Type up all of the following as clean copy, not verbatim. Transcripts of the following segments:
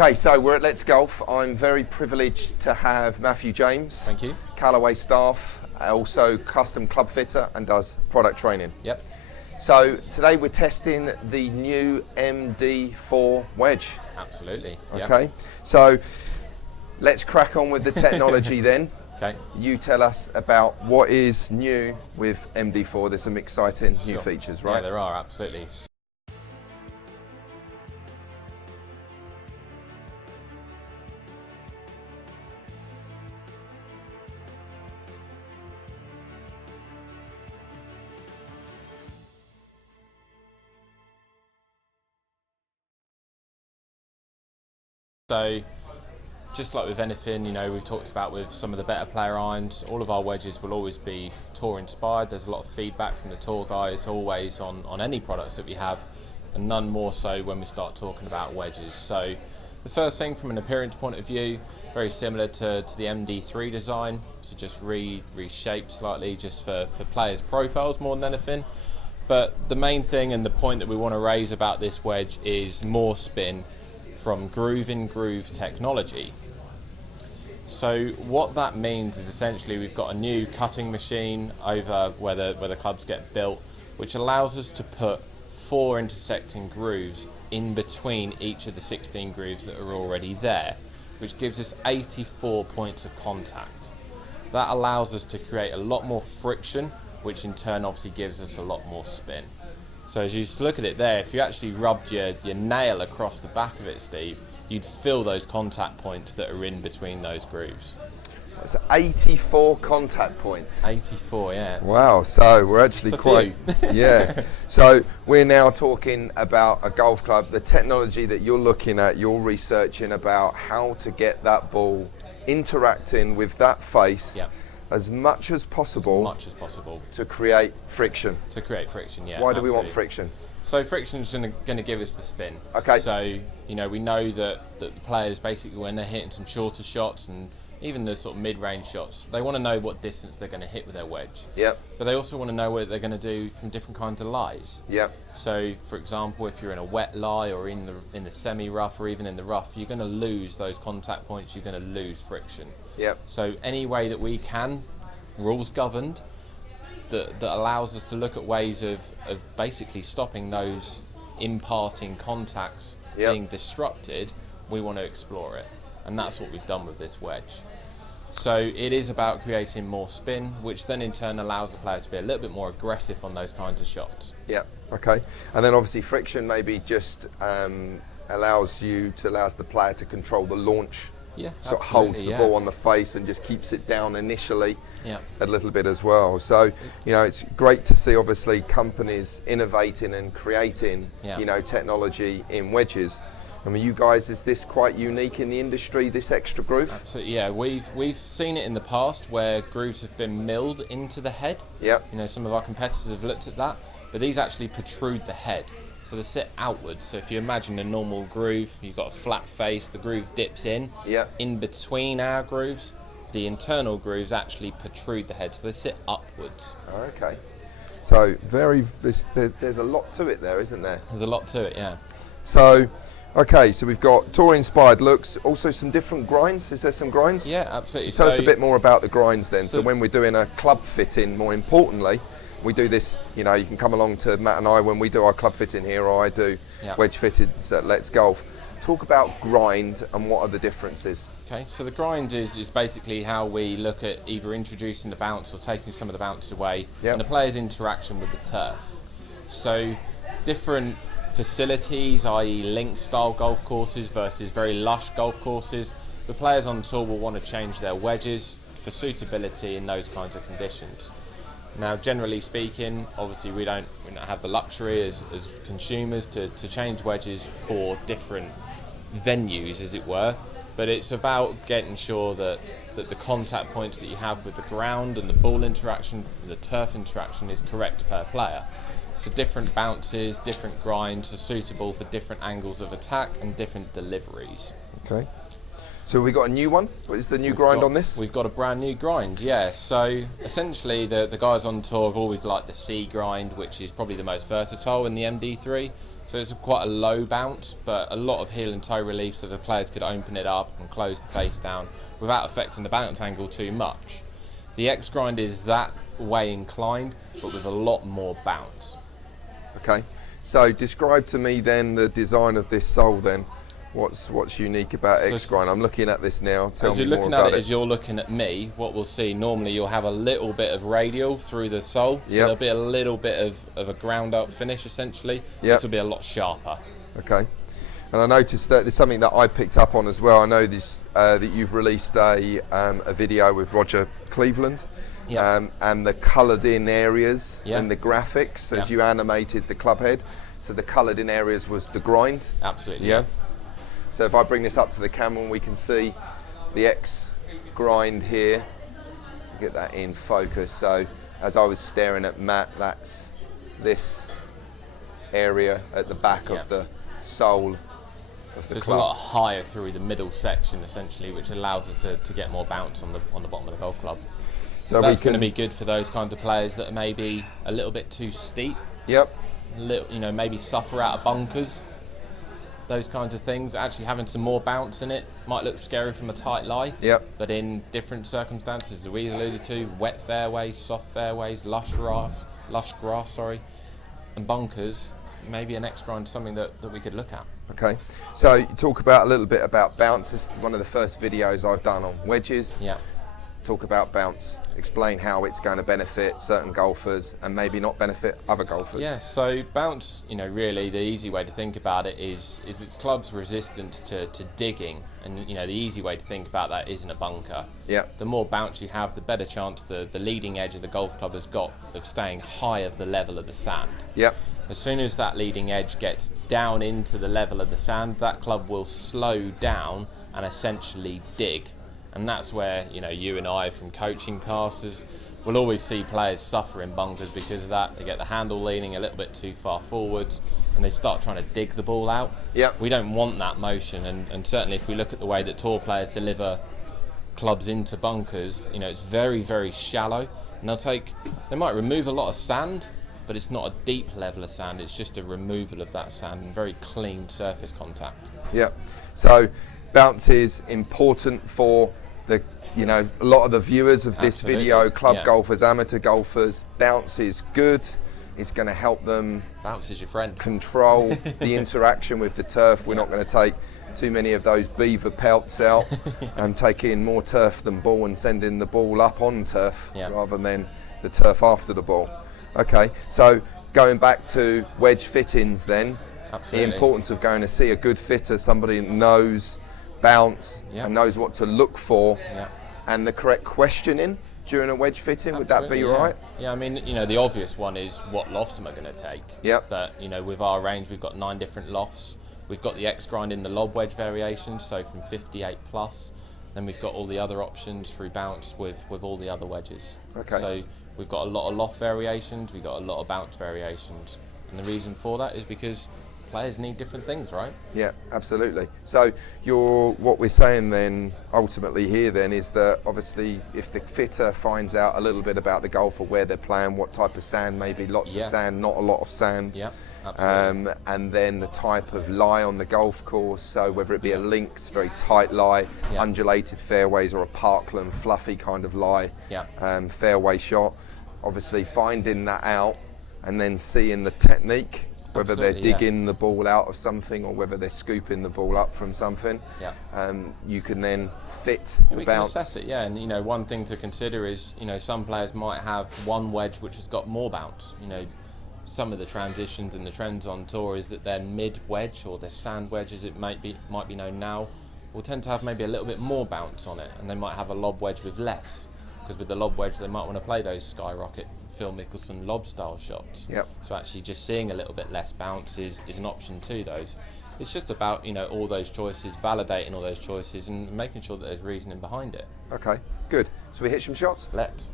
Okay, so we're at Let's Golf. I'm very privileged to have Matthew James. Thank you. Callaway staff, also custom club fitter and does product training. Yep. So today we're testing the new MD4 wedge. Absolutely. Okay, yep. So let's crack on with the technology then. Okay. You tell us about what is new with MD4. There's some exciting new Sure. features, right? Yeah, there are, absolutely. So, just like with anything, you know, we've talked about with some of the better player irons, all of our wedges will always be tour inspired. There's a lot of feedback from the tour guys always on any products that we have, and none more so when we start talking about wedges. So the first thing from an appearance point of view, very similar to the MD3 design, so just reshaped slightly just for players' profiles more than anything. But the main thing and the point that we want to raise about this wedge is more spin from groove-in-groove technology. So what that means is essentially we've got a new cutting machine over where the clubs get built, which allows us to put 4 intersecting grooves in between each of the 16 grooves that are already there, which gives us 84 points of contact. That allows us to create a lot more friction, which in turn obviously gives us a lot more spin. So as you just look at it there, if you actually rubbed your nail across the back of it, Steve, you'd feel those contact points that are in between those grooves. So 84 contact points. 84, yeah. Wow, so we're actually It's a quite, few. yeah. So we're now talking about a golf club, the technology that you're looking at, you're researching about how to get that ball interacting with that face. Yep. As much as possible. As much as possible. To create friction. To create friction, yeah. Why do we absolutely. want friction? So friction's going to give us the spin. Okay. So, you know, we know that the players basically when they're hitting some shorter shots and even the sort of mid-range shots, they want to know what distance they're going to hit with their wedge. Yep. But they also want to know what they're going to do from different kinds of lies. Yep. So, for example, if you're in a wet lie or in the semi-rough or even in the rough, you're going to lose those contact points. You're going to lose friction. Yep. So, any way that we can, rules governed, that allows us to look at ways of basically stopping those imparting contacts being disrupted, we want to explore it. And that's what we've done with this wedge. So it is about creating more spin, which then in turn allows the player to be a little bit more aggressive on those kinds of shots. Yeah, okay. And then obviously friction maybe just allows the player to control the launch. Yeah, so it holds the ball on the face and just keeps it down initially a little bit as well. So, you know, it's great to see obviously companies innovating and creating, you know, technology in wedges. I mean, you guys, is this quite unique in the industry, this extra groove? Absolutely, yeah. We've seen it in the past where grooves have been milled into the head. Yep. You know, some of our competitors have looked at that, but these actually protrude the head. So they sit outwards. So if you imagine a normal groove, you've got a flat face, the groove dips in. Yep. In between our grooves, the internal grooves actually protrude the head, so they sit upwards. Okay. So there's a lot to it there, isn't there? There's a lot to it, yeah. So, okay, so we've got tour-inspired looks, also some different grinds. Is there some grinds? Yeah, absolutely. Tell us a bit more about the grinds then. So when we're doing a club fitting, more importantly, we do this, you know, you can come along to Matt and I when we do our club fitting here, or I do wedge fittings at Let's Golf. Talk about grind and what are the differences. Okay, so the grind is basically how we look at either introducing the bounce or taking some of the bounce away and the player's interaction with the turf. So different facilities, i.e. link style golf courses versus very lush golf courses, the players on tour will want to change their wedges for suitability in those kinds of conditions. Now, generally speaking, obviously we don't have the luxury as consumers to change wedges for different venues, as it were, but it's about getting sure that the contact points that you have with the ground and the ball interaction, the turf interaction is correct per player. So different bounces, different grinds are suitable for different angles of attack and different deliveries. Okay. So we got a new one. What is the new grind on this? We've got a brand new grind, yeah. So essentially the guys on tour have always liked the C grind, which is probably the most versatile in the MD3. So it's quite a low bounce, but a lot of heel and toe relief, so the players could open it up and close the face down without affecting the bounce angle too much. The X grind is that way inclined, but with a lot more bounce. Okay, so describe to me then the design of this sole then. What's unique about X grind? I'm looking at this now. Tell me more about it. As you're looking at it, as you're looking at me, what we'll see normally you'll have a little bit of radial through the sole, so there'll be a little bit of a ground up finish essentially. This will be a lot sharper. Okay, and I noticed that there's something that I picked up on as well. I know this that you've released a video with Roger Cleveland. And the coloured in areas and the graphics as you animated the club head. So the coloured in areas was the grind. Absolutely. Yeah. So if I bring this up to the camera, we can see the X grind here. Get that in focus. So as I was staring at Matt, that's this area at the back of the sole of the club. It's a lot higher through the middle section essentially, which allows us to get more bounce on the bottom of the golf club. So that's going to be good for those kinds of players that are maybe a little bit too steep. Yep. Maybe suffer out of bunkers. Those kinds of things. Actually having some more bounce in it might look scary from a tight lie. Yep. But in different circumstances, as we alluded to, wet fairways, soft fairways, lush grass, and bunkers, maybe an X grind is something that we could look at. Okay. So you talk about a little bit about bounce. This is one of the first videos I've done on wedges. Yeah. Talk about bounce, explain how it's going to benefit certain golfers and maybe not benefit other golfers. Yeah, so bounce, really the easy way to think about it is its club's resistance to digging, and the easy way to think about that isn't a bunker. Yeah. The more bounce you have, the better chance the leading edge of the golf club has got of staying high of the level of the sand. Yeah. As soon as that leading edge gets down into the level of the sand, that club will slow down and essentially dig. And that's where you and I from coaching passes will always see players suffer in bunkers because of that. They get the handle leaning a little bit too far forwards and they start trying to dig the ball out. Yep. We don't want that motion, and certainly if we look at the way that tour players deliver clubs into bunkers, it's very, very shallow, and they might remove a lot of sand, but it's not a deep level of sand, it's just a removal of that sand and very clean surface contact. Yeah. So bounce is important for a lot of the viewers of this video, club golfers, amateur golfers. Bounce is good. It's going to help them. Bounce is your friend. Control the interaction with the turf. We're not going to take too many of those beaver pelts out and taking more turf than ball and sending the ball up on turf rather than the turf after the ball. Okay, so going back to wedge fittings then. Absolutely. The importance of going to see a good fitter, somebody that knows bounce and knows what to look for and the correct questioning during a wedge fitting. Would that be right? Yeah, I mean, the obvious one is what lofts am I going to take? Yep. But, with our range, we've got 9 different lofts. We've got the X grind in the lob wedge variation, so from 58 plus. Then we've got all the other options through bounce with all the other wedges. Okay. So we've got a lot of loft variations, we've got a lot of bounce variations. And the reason for that is because players need different things, right? Yeah, absolutely. So what we're saying then ultimately here then is that obviously if the fitter finds out a little bit about the golfer, where they're playing, what type of sand, maybe lots of sand, not a lot of sand. Yeah, absolutely. And then the type of lie on the golf course, so whether it be a links, very tight lie, undulated fairways, or a parkland, fluffy kind of lie, fairway shot. Obviously finding that out and then seeing the technique, whether they're digging the ball out of something or whether they're scooping the ball up from something. You can then fit the bounce. Can assess it, and one thing to consider is, some players might have one wedge which has got more bounce. Some of the transitions and the trends on tour is that their mid wedge, or their sand wedge as it might be known now, will tend to have maybe a little bit more bounce on it, and they might have a lob wedge with less. Because with the lob wedge, they might want to play those skyrocket Phil Mickelson lob style shots. So actually just seeing a little bit less bounce is an option to those. It's just about all those choices, validating all those choices and making sure that there's reasoning behind it. Okay, good. So we hit some shots? Let's.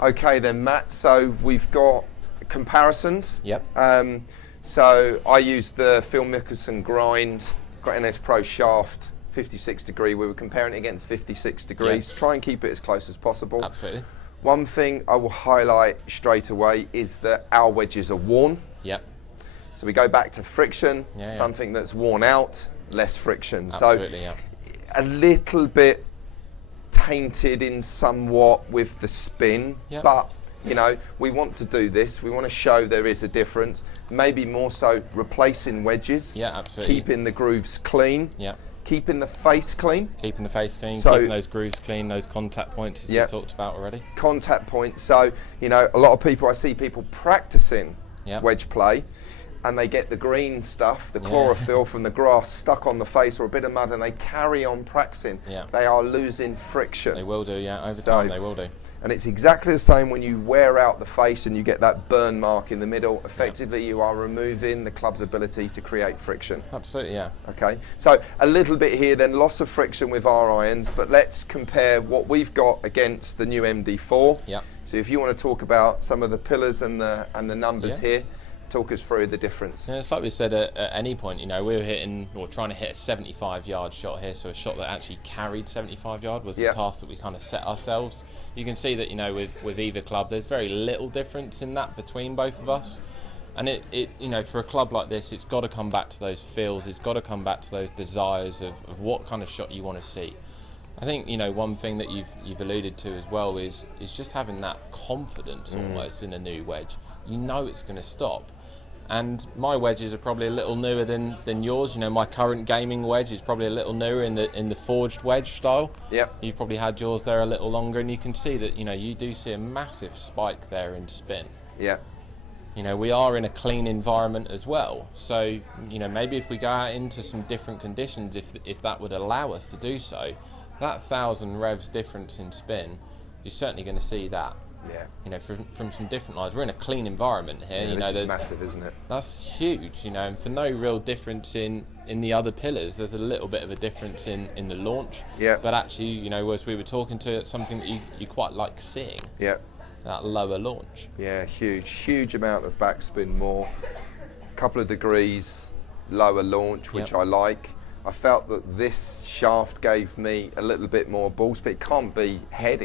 Okay then, Matt, so we've got comparisons. Yep. So I used the Phil Mickelson grind, got NS Pro shaft, 56 degree. We were comparing it against 56 degrees. Try and keep it as close as possible. Absolutely. One thing I will highlight straight away is that our wedges are worn. Yep. So we go back to friction, something that's worn out, less friction. Absolutely, so a little bit tainted in somewhat with the spin, but you know, we want to do this. We want to show there is a difference. Maybe more so replacing wedges. Yeah, absolutely. Keeping the grooves clean. Yeah. Keeping the face clean. Keeping the face clean, So, keeping those grooves clean, those contact points as you talked about already. Contact points. So, you know, a lot of people, I see people practicing wedge play, and they get the green stuff, the chlorophyll from the grass stuck on the face or a bit of mud, and they carry on practicing. Yeah. They are losing friction. They will do, over time they will do. And it's exactly the same when you wear out the face and you get that burn mark in the middle. Effectively, you are removing the club's ability to create friction. Absolutely, yeah. Okay, so a little bit here then, loss of friction with our irons, but let's compare what we've got against the new MD4. Yeah. So if you want to talk about some of the pillars and the numbers here, talk us through the difference. Yeah, it's like we said at any point, you know, we were hitting or trying to hit a 75-yard shot here, so a shot that actually carried 75 yard was the task that we kind of set ourselves. You can see that, you know, with either club, there's very little difference in that between both of us. And it you know, for a club like this, it's got to come back to those feels, it's got to come back to those desires of what kind of shot you want to see. I think, you know, one thing that you've alluded to as well is just having that confidence almost in a new wedge. You know it's going to stop. And my wedges are probably a little newer than yours. You know, my current gaming wedge is probably a little newer in the forged wedge style. Yep. You've probably had yours there a little longer, and you can see that, you know, you do see a massive spike there in spin. Yeah. You know, we are in a clean environment as well. So, you know, maybe if we go out into some different conditions, if that would allow us to do so, that 1,000 revs difference in spin, you're certainly going to see that. Yeah. You know, from some different lines. We're in a clean environment here. Yeah, you know, there's massive, isn't it? That's huge. You know, and for no real difference in the other pillars, there's a little bit of a difference in the launch. Yeah. But actually, you know, as we were talking to, it's something that you quite like seeing. Yeah. That lower launch. Yeah, huge amount of backspin more. Couple of degrees lower launch, which I like. I felt that this shaft gave me a little bit more ball speed. It can't be head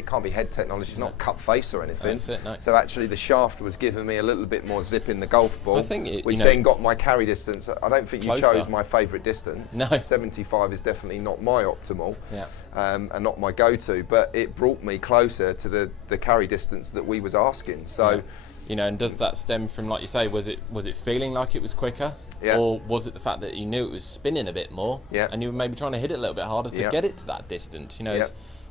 technology, it's not cut face or anything. That's it, no. So actually the shaft was giving me a little bit more zip in the golf ball, which then got my carry distance. I don't think you chose my favourite distance. No. 75 is definitely not my optimal and not my go-to, but it brought me closer to the carry distance that we was asking. So. You know, and does that stem from, like you say, was it feeling like it was quicker? Yeah. Or was it the fact that you knew it was spinning a bit more and you were maybe trying to hit it a little bit harder to get it to that distance? You know,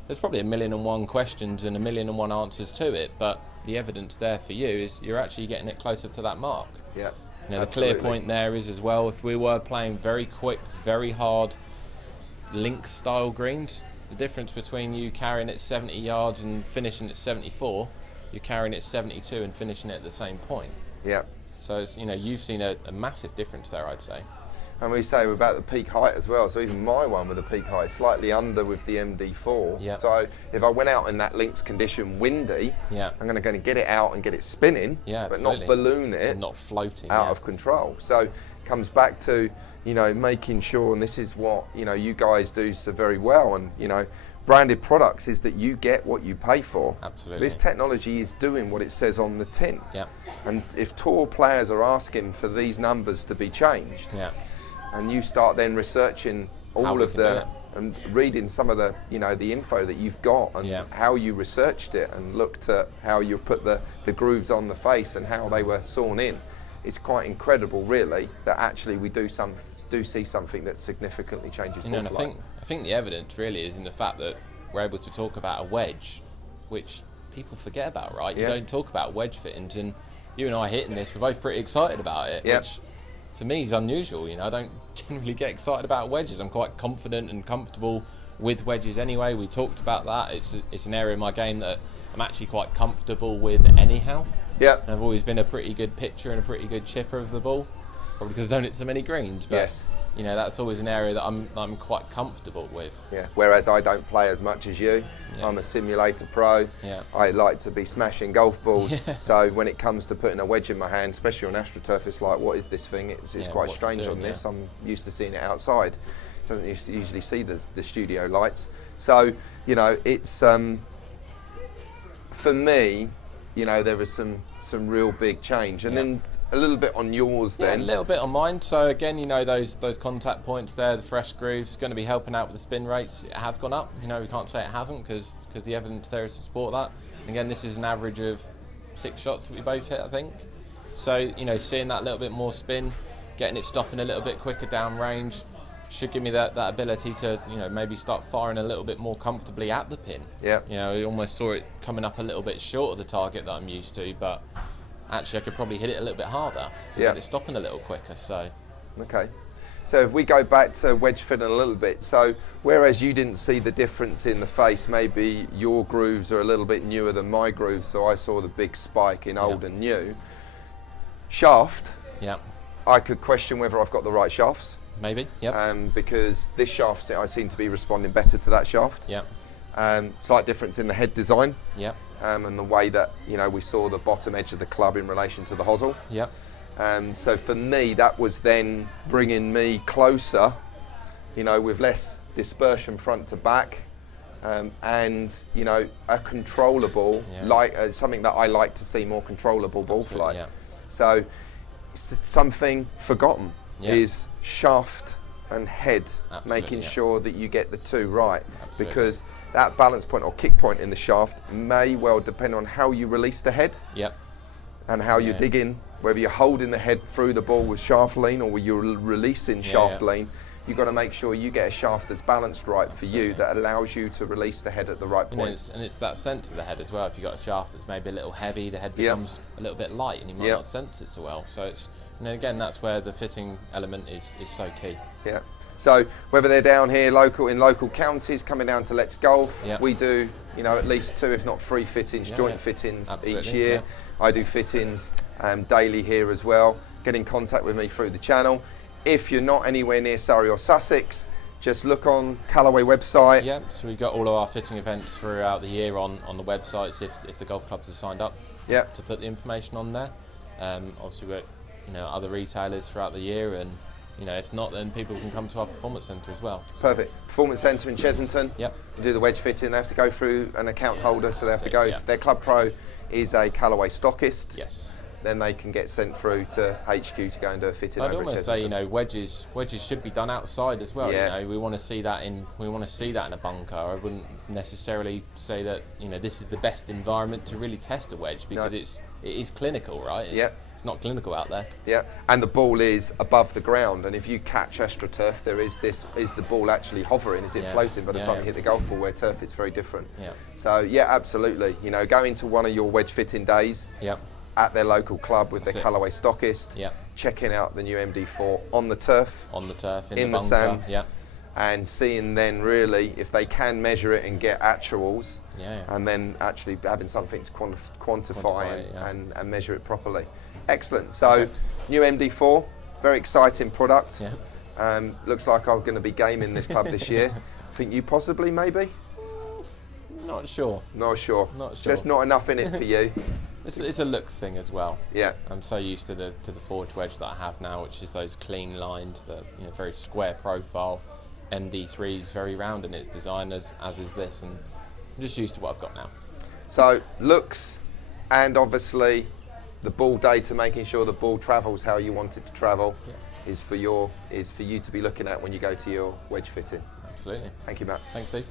there's probably 1,000,001 questions and 1,000,001 answers to it, but the evidence there for you is you're actually getting it closer to that mark. Yeah. You know, the clear point there is as well, if we were playing very quick, very hard link style greens, the difference between you carrying it 70 yards and finishing at 74, you're carrying it 72 and finishing it at the same point. Yeah. So it's, you know, you've seen a massive difference there, I'd say. And we say about the peak height as well. So even my one with the peak height is slightly under with the MD4. Yeah. So if I went out in that links condition windy, I'm going to get it out and get it spinning, but not balloon it, and not floating out of control. So it comes back to, you know, making sure, and this is what, you know, you guys do so very well, and you know, branded products is that you get what you pay for. Absolutely. This technology is doing what it says on the tin. Yeah. And if tour players are asking for these numbers to be changed, and you start then researching all of the and reading some of the, you know, the info that you've got and how you researched it and looked at how you put the grooves on the face and how they were sawn in, it's quite incredible, really, that actually we do see something that significantly changes. You know, and I think the evidence really is in the fact that we're able to talk about a wedge, which people forget about, right? You don't talk about wedge fittings, and you and I hitting this, we're both pretty excited about it, which for me is unusual. You know, I don't generally get excited about wedges. I'm quite confident and comfortable with wedges anyway. We talked about that. It's an area of my game that I'm actually quite comfortable with anyhow. Yeah. I've always been a pretty good pitcher and a pretty good chipper of the ball, probably because I don't hit so many greens. But you know, that's always an area that I'm quite comfortable with. Yeah. Whereas I don't play as much as you. Yeah. I'm a simulator pro. Yeah. I like to be smashing golf balls. Yeah. So when it comes to putting a wedge in my hand, especially on AstroTurf, it's like, what is this thing? It's quite strange on this. I'm used to seeing it outside. Doesn't usually see the studio lights. So, you know, it's for me, you know, there was some real big change. And then a little bit on yours then. Yeah, a little bit on mine. So again, you know, those contact points there, the fresh grooves, going to be helping out with the spin rates. It has gone up. You know, we can't say it hasn't because the evidence there is to support that. And again, this is an average of 6 shots that we both hit, I think. So, you know, seeing that little bit more spin, getting it stopping a little bit quicker down range, should give me that ability to, you know, maybe start firing a little bit more comfortably at the pin. Yeah. You know, I almost saw it coming up a little bit short of the target that I'm used to, but actually I could probably hit it a little bit harder. Get it stopping a little quicker. So. Okay. So if we go back to wedge fitting a little bit, so whereas you didn't see the difference in the face, maybe your grooves are a little bit newer than my grooves, so I saw the big spike in old and new. Shaft. Yeah. I could question whether I've got the right shafts. Maybe, because this shaft, I seem to be responding better to that shaft. Slight difference in the head design. And the way that, you know, we saw the bottom edge of the club in relation to the hosel. So for me, that was then bringing me closer, you know, with less dispersion front to back, and, you know, a controllable, like something that I like to see, more controllable ball flight. So something forgotten is shaft and head, making sure that you get the two right, because that balance point or kick point in the shaft may well depend on how you release the head and how you dig in, whether you're holding the head through the ball with shaft lean or you're releasing shaft lean. You've got to make sure you get a shaft that's balanced right for you, that allows you to release the head at the right point. And it's that sense of the head as well. If you've got a shaft that's maybe a little heavy, the head becomes a little bit light and you might not sense it so well. So it's, you know, again, that's where the fitting element is so key. Yeah. So whether they're down here in local counties, coming down to Let's Golf, we do, you know, at least 2 if not 3 fittings, joint fittings each year. I do fittings daily here as well. Get in contact with me through the channel. If you're not anywhere near Surrey or Sussex, just look on Callaway website. Yeah, so we've got all of our fitting events throughout the year on the websites if the golf clubs are signed up to put the information on there. Obviously we've got, you know, other retailers throughout the year, and, you know, if not, then people can come to our performance centre as well. Perfect. Performance centre in Chesington. You do the wedge fitting. They have to go through an account holder, so they have to go. Their club pro is a Callaway stockist. Then they can get sent through to HQ to go and do a fitting. I'd almost say, you know, wedges should be done outside as well. You know, we want to see that in a bunker. I wouldn't necessarily say that, you know, this is the best environment to really test a wedge, because it is clinical, right? It's not clinical out there. Yeah, and the ball is above the ground, and if you catch AstroTurf, there is the ball actually hovering? Is it floating by the time you hit the golf ball? Where turf, it's very different. So yeah, absolutely. You know, go into one of your wedge fitting days. At their local club with their Callaway stockist, checking out the new MD4 on the turf, in the sand, and seeing then really if they can measure it and get actuals, and then actually having something to quantify and measure it properly. Excellent. So new MD4, very exciting product. Looks like I'm going to be gaming this club this year. Think you possibly, maybe? Not sure. Not sure. Just not enough in it for you. It's a looks thing as well. I'm so used to the forged wedge that I have now, which is those clean lines, the, you know, very square profile. MD3 is very round in its design, as is this, and I'm just used to what I've got now. So looks, and obviously the ball data, making sure the ball travels how you want it to travel, is for you to be looking at when you go to your wedge fitting. Absolutely. Thank you, Matt. Thanks, Steve.